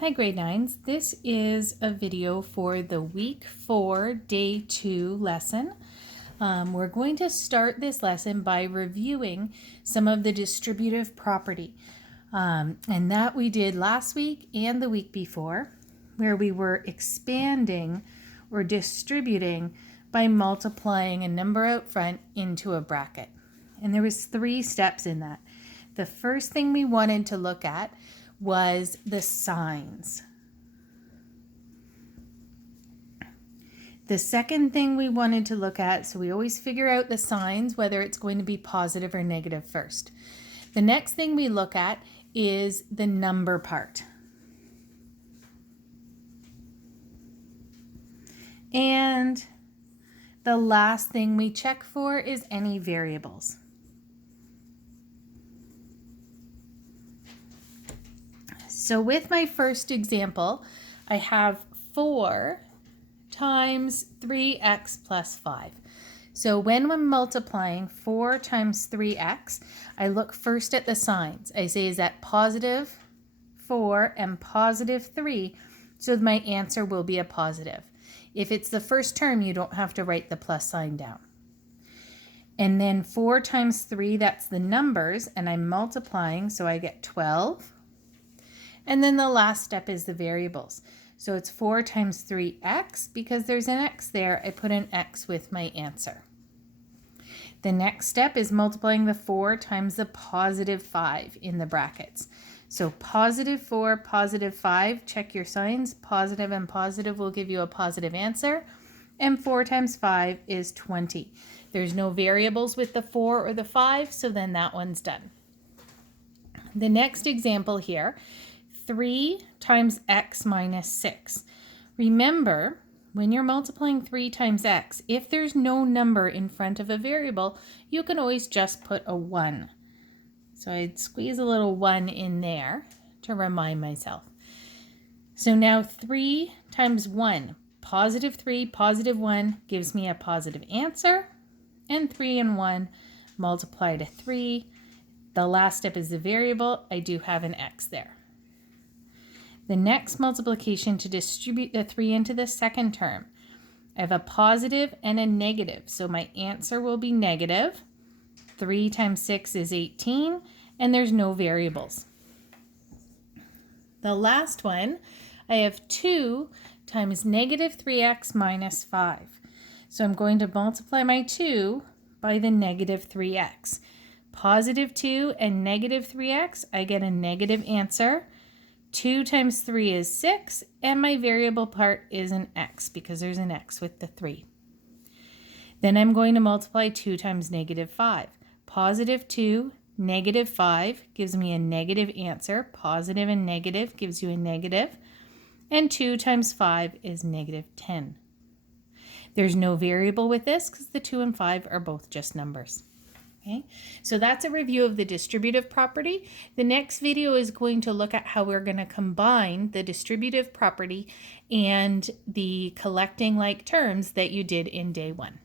Hi grade 9s, this is a video for the week 4 day 2 lesson. We're going to start this lesson by reviewing some of the distributive property and that we did last week and the week before, where we were expanding or distributing by multiplying a number out front into a bracket. And there was 3 steps in that. The first thing we wanted to look at was the signs. The second thing we wanted to look at, so we always figure out the signs, whether it's going to be positive or negative first. The next thing we look at is the number part. And the last thing we check for is any variables. So with my first example, I have 4 times 3x plus 5. So when I'm multiplying 4 times 3x, I look first at the signs. I say, is that positive 4 and positive 3? So my answer will be a positive. If it's the first term, you don't have to write the plus sign down. And then 4 times 3, that's the numbers, and I'm multiplying, so I get 12. And then the last step is the variables. So it's 4 times 3x, because there's an x there, I put an x with my answer. The next step is multiplying the 4 times the positive 5 in the brackets. So positive 4, positive 5, check your signs. Positive and positive will give you a positive answer. And 4 times 5 is 20. There's no variables with the 4 or the 5, so then that one's done. The next example here, 3 times x minus 6. Remember, when you're multiplying 3 times x, if there's no number in front of a variable, you can always just put a 1. So I'd squeeze a little 1 in there to remind myself. So now 3 times 1, positive 3, positive 1 gives me a positive answer. And 3 and 1 multiply to 3. The last step is the variable. I do have an x there. The next multiplication to distribute the 3 into the second term. I have a positive and a negative, so my answer will be negative. 3 times 6 is 18, and there's no variables. The last one, I have 2 times negative 3x minus 5. So I'm going to multiply my 2 by the negative 3x. Positive 2 and negative 3x, I get a negative answer. 2 times 3 is 6, and my variable part is an x because there's an x with the 3. Then I'm going to multiply 2 times negative 5. Positive 2, negative 5 gives me a negative answer. Positive and negative gives you a negative. And 2 times 5 is negative 10. There's no variable with this because the 2 and 5 are both just numbers. Okay, so that's a review of the distributive property. The next video is going to look at how we're going to combine the distributive property and the collecting like terms that you did in day 1.